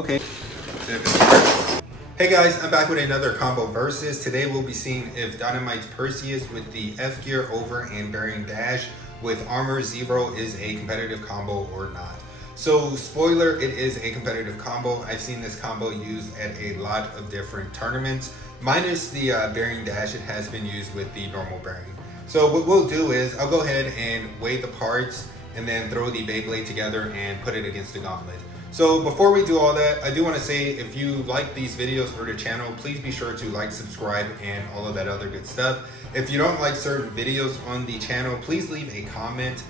Okay. Hey guys, I'm back with another combo versus. Today we'll be seeing if Dynamite Perseus with the F gear over and bearing dash with armor 0 is a competitive combo or not. So spoiler, it is a competitive combo. I've seen this combo used at a lot of different tournaments. Minus the bearing dash, it has been used with the normal bearing. So what we'll do is I'll go ahead and weigh the parts and then throw the Beyblade together and put it against the gauntlet. So before we do all that, I do want to say if you like these videos or the channel, please be sure to like, subscribe, and all of that other good stuff. If you don't like certain videos on the channel, please leave a comment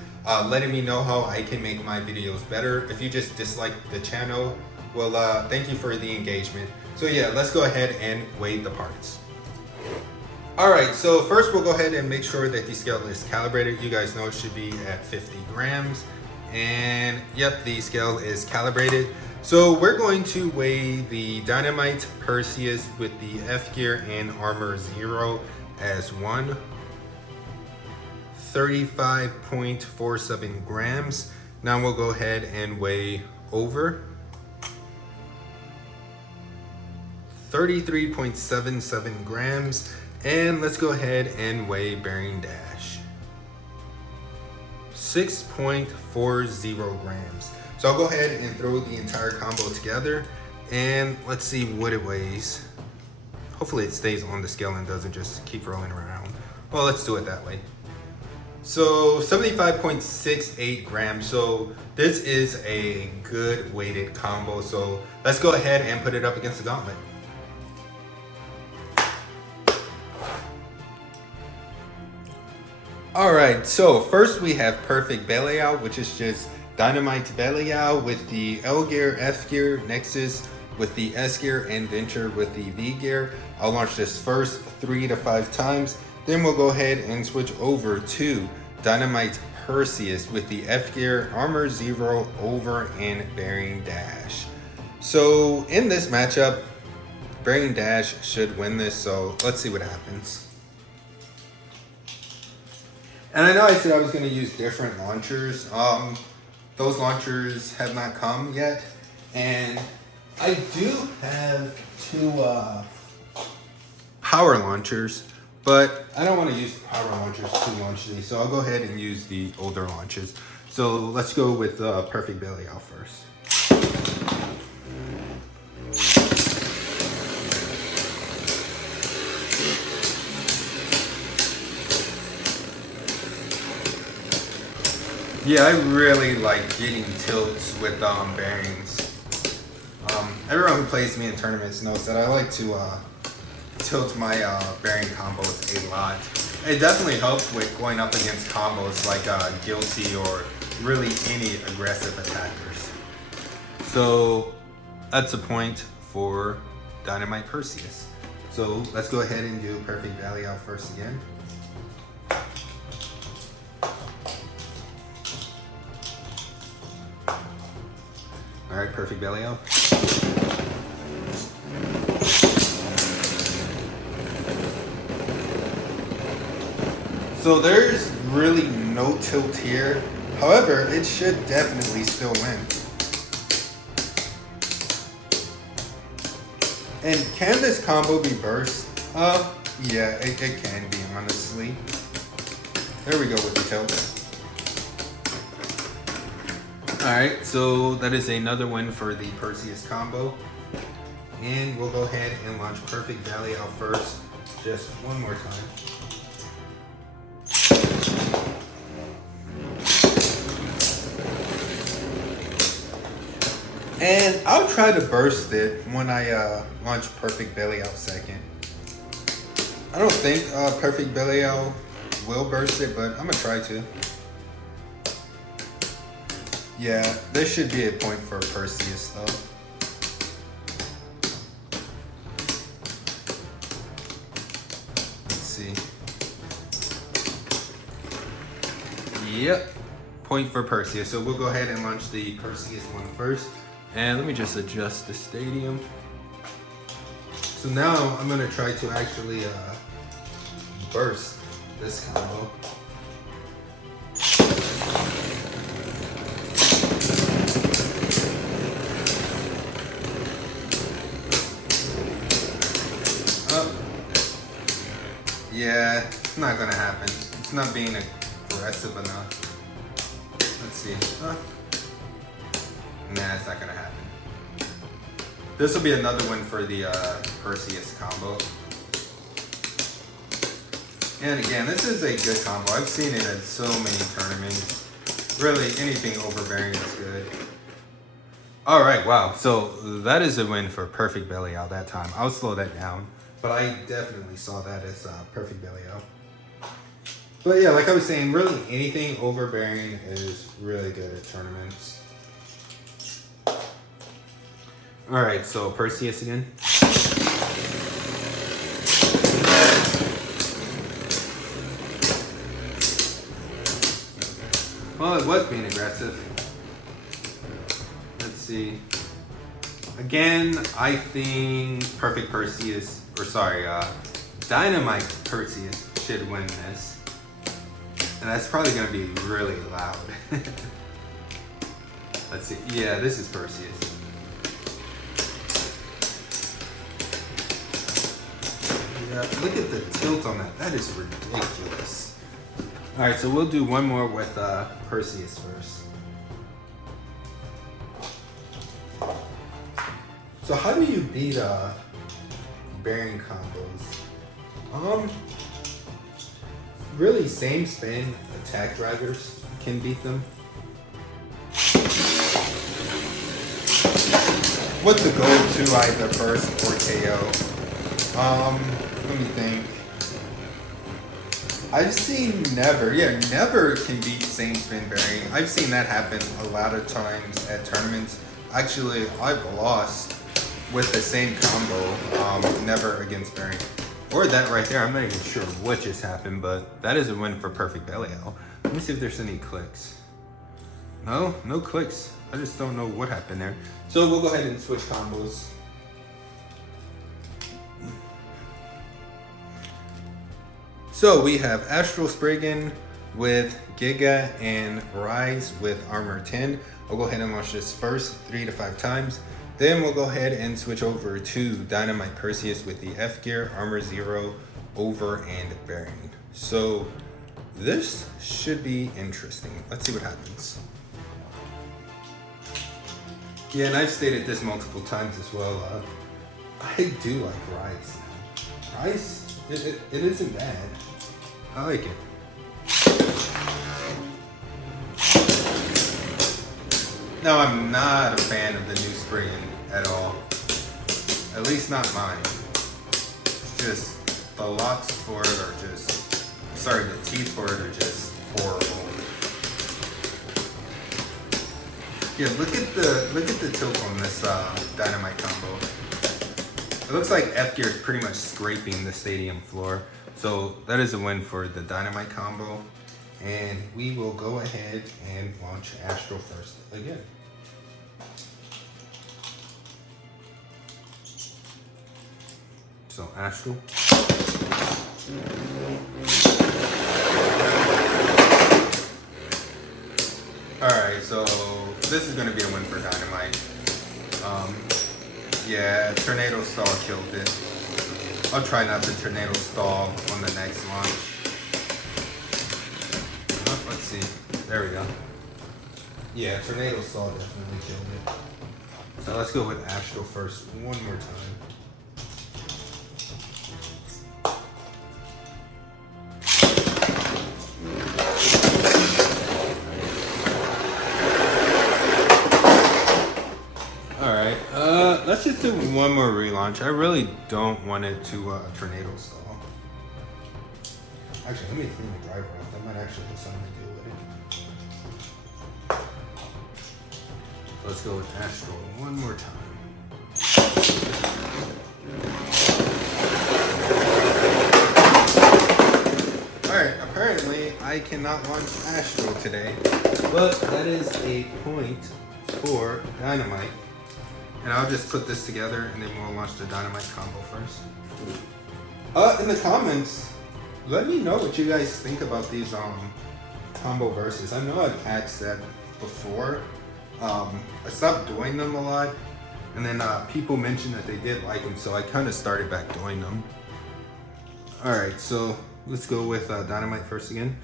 letting me know how I can make my videos better. If you just dislike the channel, well, thank you for the engagement. So yeah, let's go ahead and weigh the parts. Alright, so first we'll go ahead and make sure that the scale is calibrated. You guys know it should be at 50 grams. And yep, the scale is calibrated. So we're going to weigh the Dynamite Perseus with the F gear and armor 0 as 35.47 grams. Now we'll go ahead and weigh over 33.77 grams. And let's go ahead and weigh bearing dash 6.40 grams. So I'll go ahead and throw the entire combo together and let's see what it weighs. Hopefully it stays on the scale and doesn't just keep rolling around. Well, let's do it that way. So 75.68 grams. So this is a good weighted combo. So let's go ahead and put it up against the gauntlet. Alright, so first we have Perfect Belial, which is just Dynamite Belial with the L gear, F gear, Nexus with the S gear, and Venture with the V gear. I'll launch this first 3 to 5 times. Then we'll go ahead and switch over to Dynamite Perseus with the F gear, armor 0, over, and bearing dash. So in this matchup, bearing dash should win this, so let's see what happens. And I know I said I was going to use different launchers. Those launchers have not come yet. And I do have 2 power launchers, but I don't want to use power launchers to launch these. So I'll go ahead and use the older launchers. So let's go with Perfect Belial first. Yeah, I really like getting tilts with bearings. Everyone who plays me in tournaments knows that I like to tilt my bearing combos a lot. It definitely helps with going up against combos like Guilty or really any aggressive attackers. So that's a point for Dynamite Perseus. So let's go ahead and do Perfect Belial first again. Alright, Perfect Belial. So there's really no tilt here. However, it should definitely still win. And can this combo be burst? Yeah, it can be, honestly. There we go with the tilt. Alright, so that is another win for the Perseus combo. And we'll go ahead and launch Perfect Belial first, just one more time. And I'll try to burst it when I launch Perfect Belial second. I don't think Perfect Belial will burst it, but I'm gonna try to. Yeah, there should be a point for Perseus though. Let's see. Yep, point for Perseus. So we'll go ahead and launch the Perseus one first. And let me just adjust the stadium. So now I'm gonna try to actually burst this combo. Yeah, it's not gonna happen. It's not being aggressive enough. Let's see. Nah, it's not gonna happen. This will be another one for the Perseus combo. And again, this is a good combo. I've seen it at so many tournaments. Really, anything overbearing is good. All right, wow. So that is a win for Perfect Belial that time. I'll slow that down. But I definitely saw that as Perfect Belial. But yeah, like I was saying, really anything overbearing is really good at tournaments. All right, so Perseus again. Well, it was being aggressive. Let's see. Again, I think Perfect Perseus, or sorry, Dynamite Perseus should win this. And that's probably gonna be really loud. Let's see, yeah, this is Perseus. Yeah, look at the tilt on that, that is ridiculous. All right, so we'll do one more with Perseus first. So how do you beat bearing combos? Really same spin attack drivers can beat them. What's the goal to either burst or KO? Let me think. I've seen Never. Yeah, Never can beat same spin bearing. I've seen that happen a lot of times at tournaments. Actually, I've lost with the same combo, Never against bearing. Or that right there, I'm not even sure what just happened, but that is a win for Perfect Belial. Let me see if there's any clicks. No, no clicks. I just don't know what happened there. So we'll go ahead and switch combos. So we have Astral Spriggan with Giga and Rise with Armor 10. I'll go ahead and launch this first 3 to 5 times. Then we'll go ahead and switch over to Dynamite Perseus with the F gear, Armor 0, Over, and Bearing. So this should be interesting. Let's see what happens. Yeah, and I've stated this multiple times as well. I do like Rise now. Rise, it isn't bad. I like it. Now, I'm not a fan of the new Spriggan at all. At least not mine. It's just, the locks for it are just, sorry, the teeth for it are just horrible. Yeah, look at the tilt on this Dynamite combo. It looks like F gear is pretty much scraping the stadium floor. So that is a win for the Dynamite combo. And we will go ahead and launch Astral first again. So Astral. Alright, so this is going to be a win for Dynamite. Yeah, Tornado Stall killed it. I'll try not to Tornado Stall on the next launch. Let's see. There we go. Yeah, Tornado Stall definitely killed it. So let's go with Astral first one more time. Alright, let's just do one more relaunch. I really don't want it to Tornado Stall. Actually, let me clean the driver off. That might actually have something to do with it. Let's go with Astral one more time. Alright, apparently I cannot launch Astral today, but that is a point for Dynamite. And I'll just put this together and then we'll launch the Dynamite combo first. In the comments, let me know what you guys think about these combo verses. I know I've asked that before. I stopped doing them a lot, and then people mentioned that they did like them, so I kind of started back doing them. Alright, so let's go with Dynamite first again.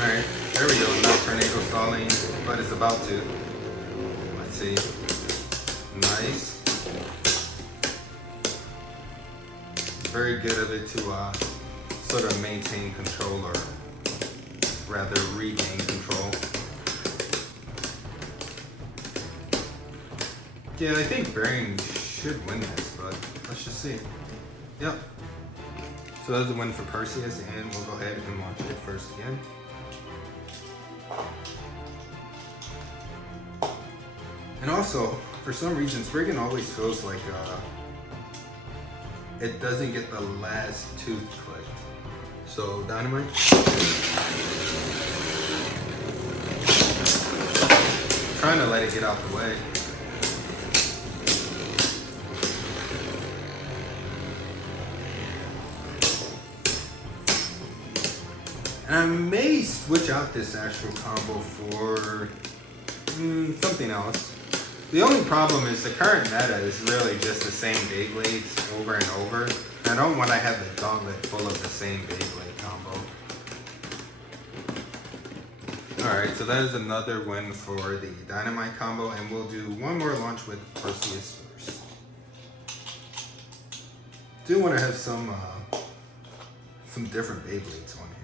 Alright, there we go. No tornado stalling, but it's about to. Let's see. Nice. Very good of it to sort of maintain control, or rather regain control. Yeah, I think Bearing should win this, but let's just see. Yep. So that's a win for Perseus, and we'll go ahead and launch it first again. And also, for some reason, Spriggan always feels like it doesn't get the last tooth clicked. So Dynamite. Trying to let it get out the way. And I may switch out this Astral combo for something else. The only problem is the current meta is really just the same Beyblades over and over. I don't want to have the gauntlet full of the same Beyblade combo. Alright, so that is another win for the Dynamite combo, and we'll do one more launch with Perseus first. Do want to have some different Beyblades on here.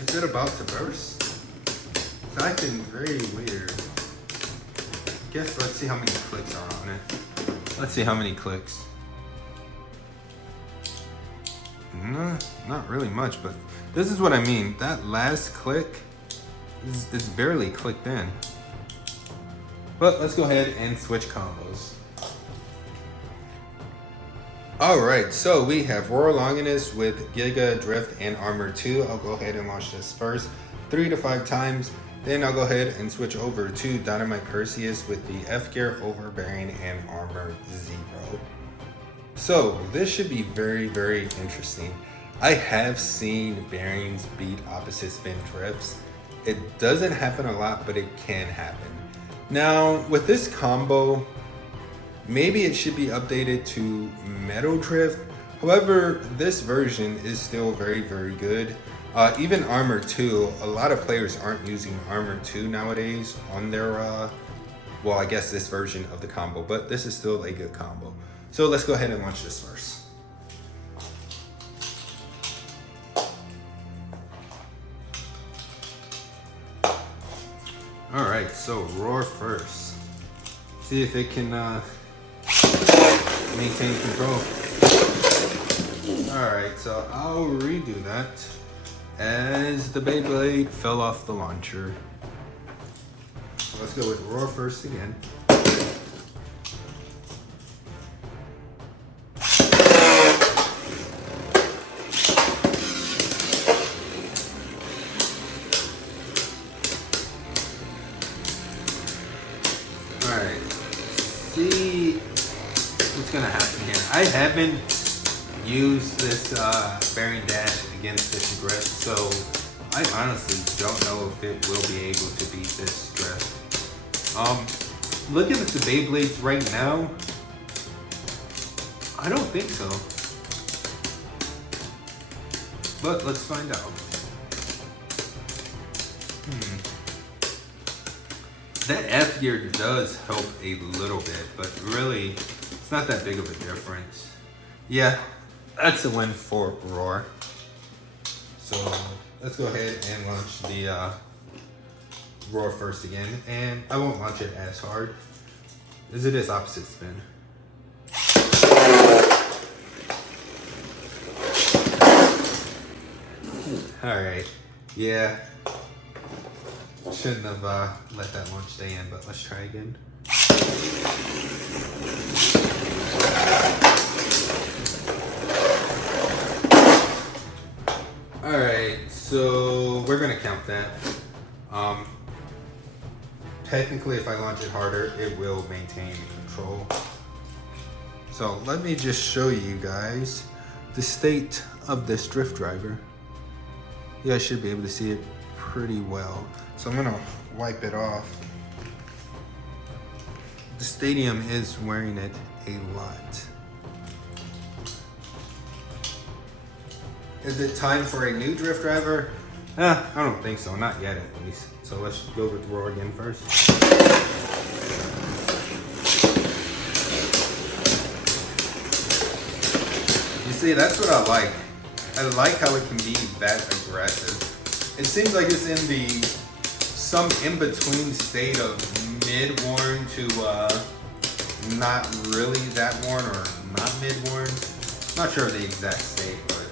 Is it about to burst? It's acting very weird. Guess let's see how many clicks are on it. Let's see how many clicks. Not really much, but this is what I mean. That last click is barely clicked in. But let's go ahead and switch combos. Alright, so we have Longinus with Giga, Drift, and Armor 2. I'll go ahead and launch this first 3 to 5 times. Then I'll go ahead and switch over to Dynamite Perseus with the F gear, Overbearing, and Armor 0. So this should be very, very interesting. I have seen bearings beat opposite spin drifts. It doesn't happen a lot, but it can happen. Now, with this combo, maybe it should be updated to Metal Drift. However, this version is still very, very good. Even Armor 2, a lot of players aren't using Armor 2 nowadays on their, well, I guess this version of the combo, but this is still a good combo. So let's go ahead and launch this first. All right, so Roar first. See if it can maintain control. Alright, so I'll redo that as the Beyblade fell off the launcher. So let's go with Roar first again. Alright, see what's gonna happen here. I haven't used this bearing dash against this drift, so I honestly don't know if it will be able to beat this drift. Looking at the Beyblades right now, I don't think so. But let's find out. That F gear does help a little bit, but really, it's not that big of a difference. Yeah, that's a win for Roar. So let's go ahead and launch the Roar first again, and I won't launch it as hard as it is opposite spin. All right, yeah. Shouldn't have let that launch stay in, but let's try again. Alright, so we're gonna count that. Technically, if I launch it harder, it will maintain control. So let me just show you guys the state of this drift driver. You guys should be able to see it pretty well. So I'm gonna wipe it off. The stadium is wearing it a lot. Is it time for a new drift driver? I don't think so, not yet at least. So let's go with Roar again first. You see, that's what I like. I like how it can be that aggressive. It seems like it's in the some in-between state of mid-worn to not really that worn or not mid-worn. Not sure of the exact state, but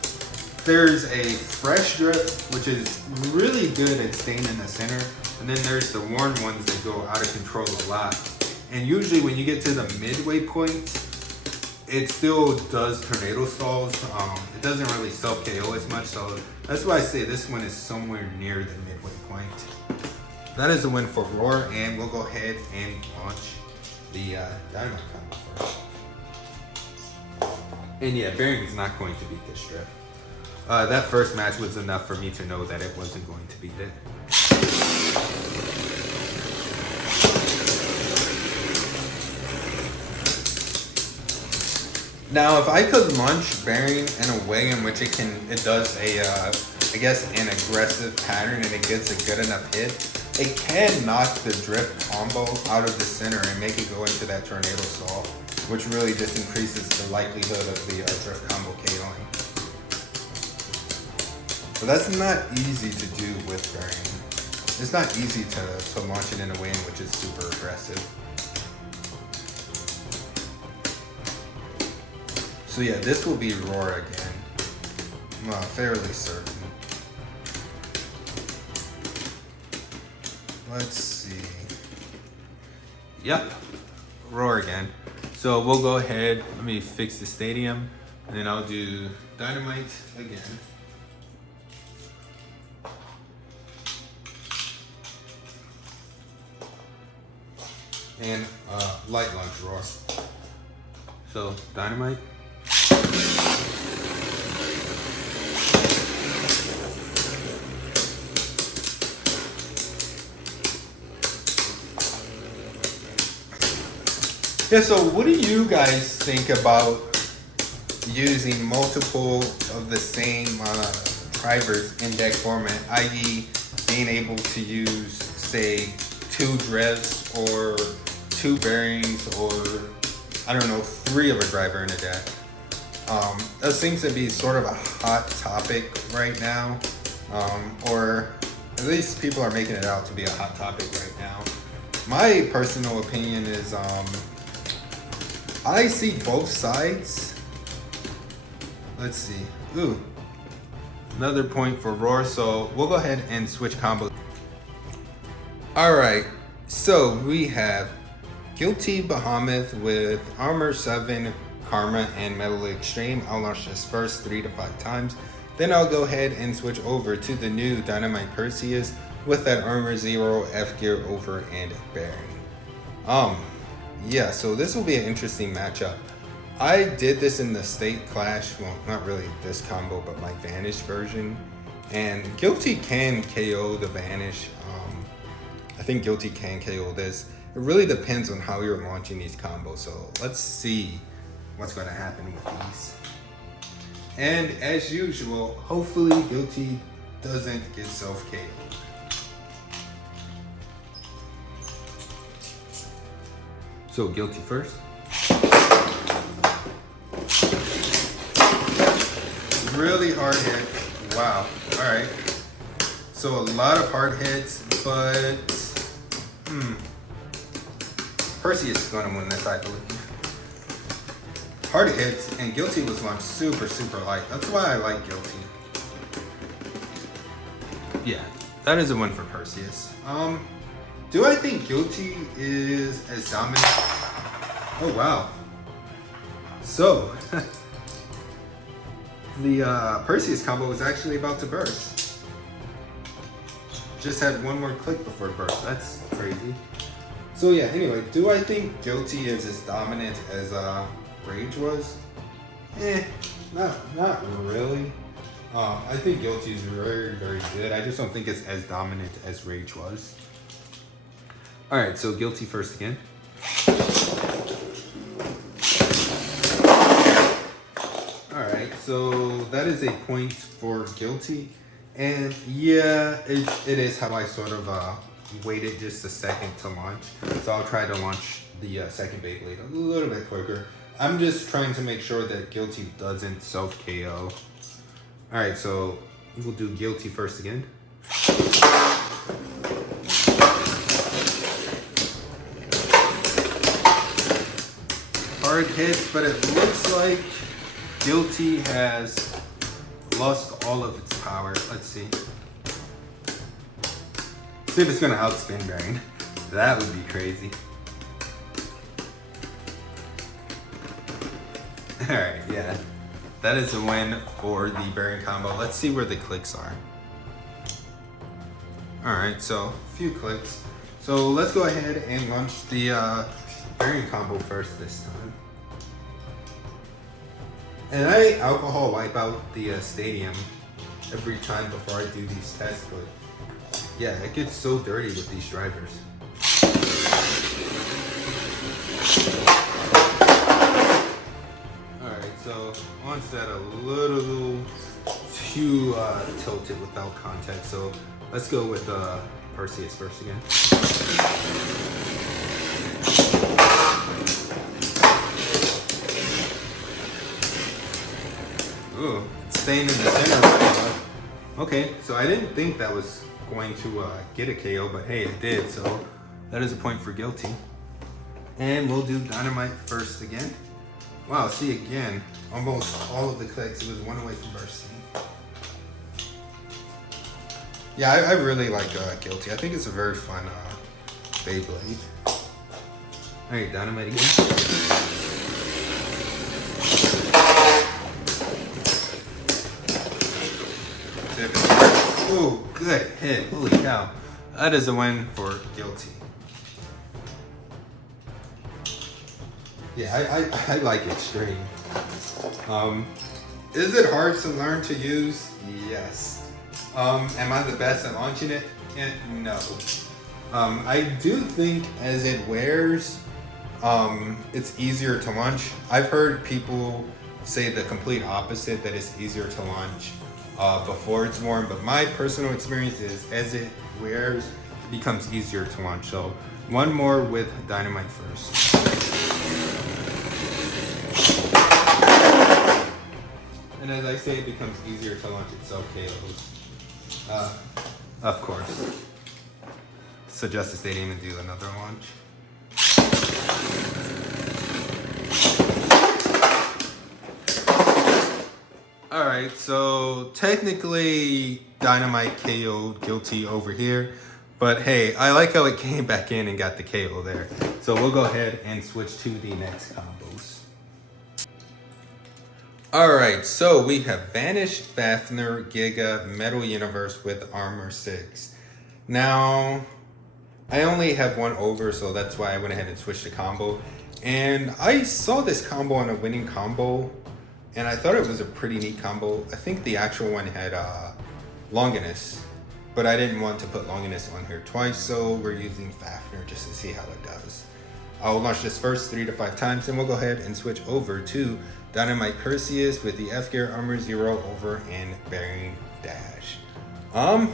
there's a fresh drift, which is really good at staying in the center. And then there's the worn ones that go out of control a lot. And usually when you get to the midway point, it still does tornado stalls. It doesn't really self-KO as much, so that's why I say this one is somewhere near the midway point. That is a win for Roar, and we'll go ahead and launch the Dynamite combo first. And yeah, Bearing is not going to beat this drift. That first match was enough for me to know that it wasn't going to beat it. Now, if I could launch Bearing in a way in which it does a, I guess, an aggressive pattern and it gets a good enough hit, it can knock the drift combo out of the center and make it go into that tornado stall, which really just increases the likelihood of the drift combo KOing. But that's not easy to do with Bearing. It's not easy to launch it in a way in which it's super aggressive. So yeah, this will be Roar again. I'm fairly certain. Let's see. Yep, Roar again. So we'll go ahead, let me fix the stadium, and then I'll do Dynamite again. And light launch Roar. So Dynamite. Yeah, so what do you guys think about using multiple of the same drivers in deck format, i.e. being able to use, say, 2 drifts or 2 bearings or, I don't know, 3 of a driver in a deck? That seems to be sort of a hot topic right now, or at least people are making it out to be a hot topic right now. My personal opinion is I see both sides. Let's see. Ooh, another point for Roar, so we'll go ahead and switch combos. All right, so we have Guilty Bahamut with Armor 7, Karma, and Metal Extreme. I'll launch this first 3 to 5 times. Then I'll go ahead and switch over to the new Dynamite Perseus with that Armor 0, F-Gear over, and Bearing. Yeah, so this will be an interesting matchup. I did this in the State Clash, well, not really this combo, but my Vanish version. And Guilty can KO the Vanish. I think Guilty can KO this. It really depends on how you're launching these combos. So let's see what's going to happen with these. And as usual, hopefully Guilty doesn't get self-KO'd. So Guilty first. Really hard hit. Wow. All right. So a lot of hard hits, but Perseus is going to win this, I believe. Hard hits, and Guilty was launched super, super light. That's why I like Guilty. Yeah, that is a win for Perseus. Do I think Guilty is as dominant? Oh, wow. So, the Perseus combo was actually about to burst. Just had one more click before it burst. That's crazy. So yeah, anyway, do I think Guilty is as dominant as Rage was? Not really. I think Guilty is very, very good. I just don't think it's as dominant as Rage was. Alright, so Guilty first again. Alright, so that is a point for Guilty. And yeah, it is how I sort of waited just a second to launch. So I'll try to launch the second Beyblade a little bit quicker. I'm just trying to make sure that Guilty doesn't self-KO. Alright, so we'll do Guilty first again. Hard hits, but it looks like Guilty has lost all of its power. Let's see. See if it's gonna outspin Bearing. That would be crazy. Alright, yeah. That is a win for the Bearing combo. Let's see where the clicks are. Alright, so a few clicks. So let's go ahead and launch the Bearing combo first this time. And I alcohol wipe out the stadium every time before I do these tests, but yeah, it gets so dirty with these drivers. Alright, so launch that a little too tilted without contact, so let's go with Perseus first again. Ooh, it's staying in the center. Okay, so I didn't think that was going to get a KO, but hey, it did, so that is a point for Guilty. And we'll do Dynamite first again. Wow, see again, almost all of the clicks. It was one away from bursting. Yeah, I really like Guilty. I think it's a very fun Beyblade. Alright, Dynamite again. Oh, good hit. Holy cow. That is a win for Guilty. Yeah, I like Extreme. Is it hard to learn to use? Yes. Am I the best at launching it? No. I do think as it wears, it's easier to launch. I've heard people say the complete opposite, that it's easier to launch before it's worn, but my personal experience is as it wears, it becomes easier to launch. So one more with Dynamite first. And as I say, it becomes easier to launch itself KOs. Of course. Suggest the stadium and do another launch. Alright, so technically Dynamite KO'd Guilty over here, but hey, I like how it came back in and got the KO there. So we'll go ahead and switch to the next combos. Alright, so we have Vanish, Fafnir, Giga, Metal Universe with Armor 6. Now, I only have one over, so that's why I went ahead and switched the combo. And I saw this combo on a winning combo, and I thought it was a pretty neat combo. I think the actual one had Longinus, but I didn't want to put Longinus on here twice, so we're using Fafnir just to see how it does. I'll launch this first 3 to 5 times, and we'll go ahead and switch over to Dynamite Perseus with the F gear, Armor 0 over, and Bearing Dash. I'm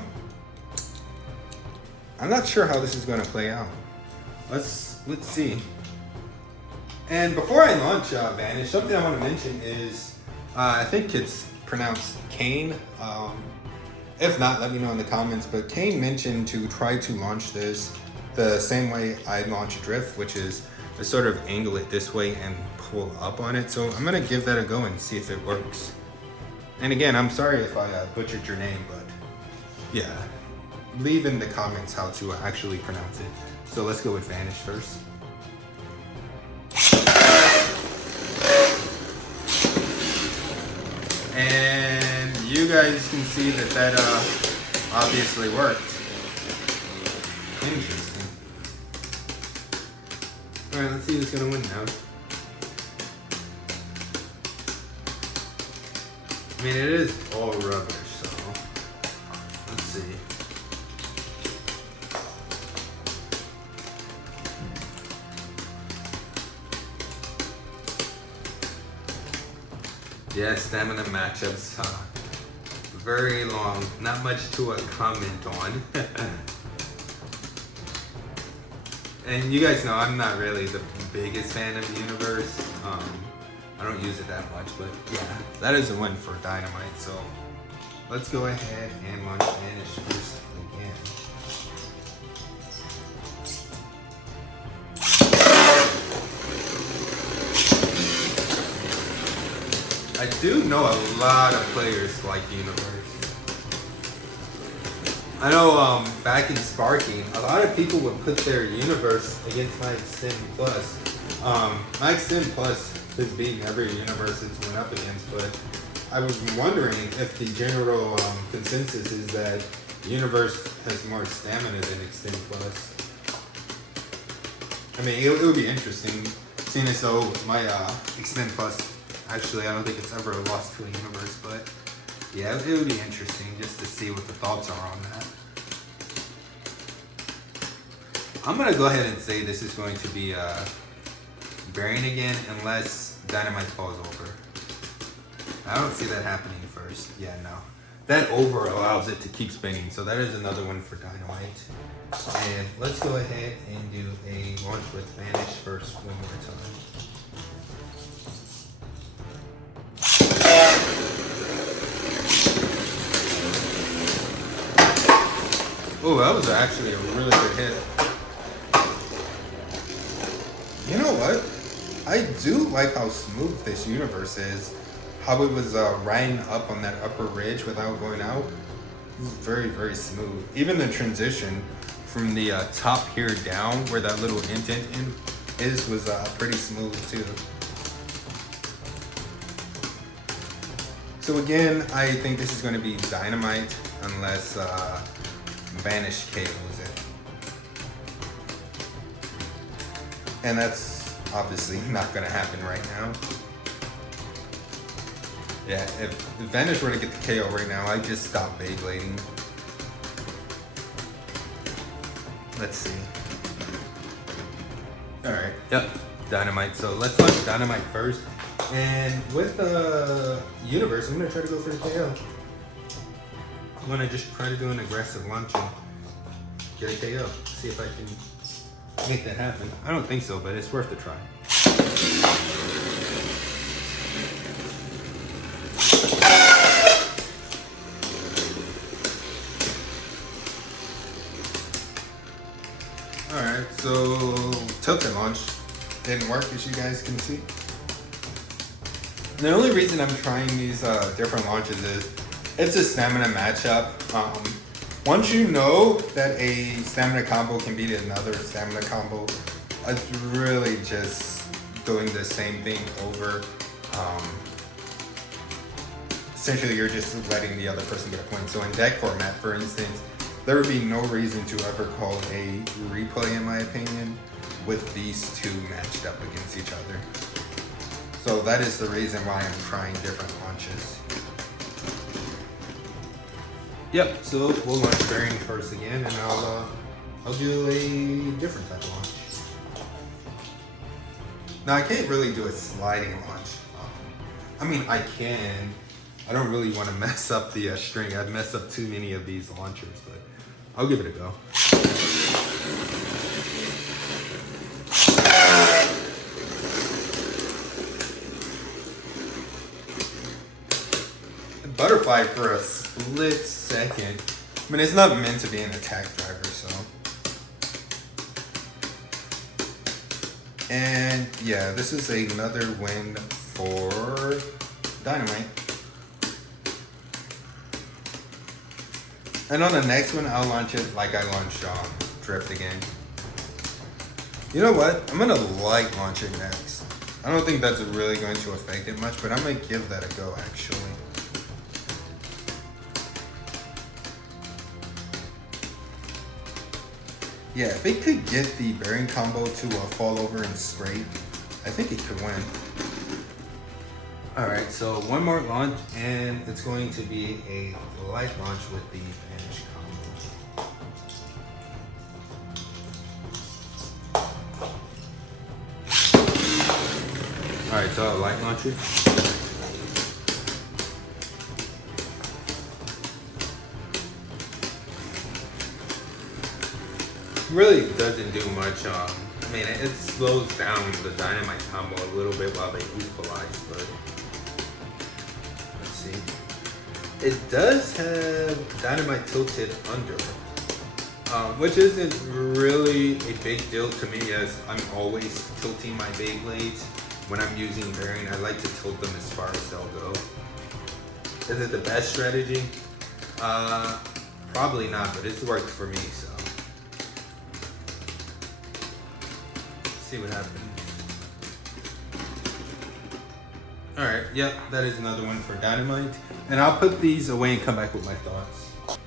not sure how this is going to play out. Let's see. And before I launch Vanish, something I want to mention is, I think it's pronounced Kane. If not, let me know in the comments. But Kane mentioned to try to launch this the same way I launch Drift, which is to sort of angle it this way and pull up on it. So I'm going to give that a go and see if it works. And again, I'm sorry if I butchered your name, but yeah, leave in the comments how to actually pronounce it. So let's go with Vanish first. And you guys can see that that obviously worked. Interesting. Alright, let's see who's gonna win now. I mean, it is all rubbish, so let's see. Yeah, stamina matchups, very long. Not much to comment on. And you guys know I'm not really the biggest fan of the universe. I don't use it that much, but yeah, that is a win for Dynamite. So let's go ahead and launch Vanish first again. I do know a lot of players like Universe. I know back in Sparking, a lot of people would put their Universe against my Extend Plus. My Extend Plus has beaten every Universe it's went up against, but I was wondering if the general consensus is that Universe has more stamina than Extend Plus. I mean, it would be interesting, seeing as though my Extend Plus, actually, I don't think it's ever lost to a Universe, but yeah, it would be interesting just to see what the thoughts are on that. I'm going to go ahead and say this is going to be Bearing again, unless Dynamite falls over. I don't see that happening first. Yeah, no. That over allows it to keep spinning, so that is another one for Dynamite. And let's go ahead and do a launch with Vanish first one more time. Oh, that was actually a really good hit. You know what? I do like how smooth this Universe is. How it was riding up on that upper ridge without going out. It was very, very smooth. Even the transition from the top here down, where that little indent is, was pretty smooth too. So again, I think this is going to be Dynamite unless Vanish KOs it. And that's obviously not going to happen right now. Yeah, if Vanish were to get the KO right now, I'd just stop Beyblading. Let's see. Alright, yep, Dynamite. So let's launch Dynamite first. And with the Universe, I'm going to try to go for the KO. I'm going to just try to do an aggressive launch and get a KO. See if I can make that happen. I don't think so, but it's worth a try. Alright, so tilted launch didn't work, as you guys can see. The only reason I'm trying these different launches is it's a stamina matchup. Once you know that a stamina combo can beat another stamina combo, it's really just doing the same thing over. Essentially, you're just letting the other person get a point. So in deck format, for instance, there would be no reason to ever call a replay, in my opinion, with these two matched up against each other. So that is the reason why I'm trying different launches. Yep, so we'll launch Bearing first again, and I'll do a different type of launch. Now I can't really do a sliding launch. I mean, I can. I don't really want to mess up the string. I'd mess up too many of these launchers, but I'll give it a go. Butterfly for a split second. I mean, it's not meant to be an attack driver, so. And yeah, this is another win for Dynamite. And on the next one, I'll launch it like I launched Drift again. You know what? I'm gonna light launch it next. I don't think that's really going to affect it much, but I'm gonna give that a go actually. Yeah, if it could get the Bearing combo to fall over and scrape, I think it could win. Alright, so one more launch, and it's going to be a light launch with the Vanish combo. Alright, so a light launcher. Really doesn't do much. I mean, it slows down the Dynamite combo a little bit while they equalize, but let's see. It does have Dynamite tilted under, which isn't really a big deal to me, as I'm always tilting my Beyblades when I'm using bearing. I like to tilt them as far as they'll go. Is it the best strategy? Probably not, but it's worked for me, so. See what happens. Alright, yep, that is another one for Dynamite. And I'll put these away and come back with my thoughts.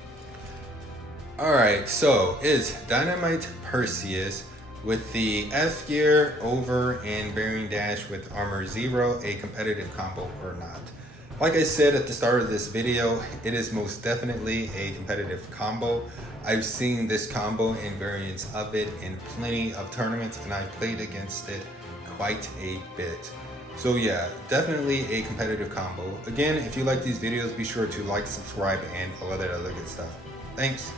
Alright, so is Dynamite Perseus with the F gear, over, and bearing dash with armor 0 a competitive combo or not? Like I said at the start of this video, it is most definitely a competitive combo. I've seen this combo and variants of it in plenty of tournaments, and I've played against it quite a bit. So yeah, definitely a competitive combo. Again, if you like these videos, be sure to like, subscribe, and all of that other good stuff. Thanks.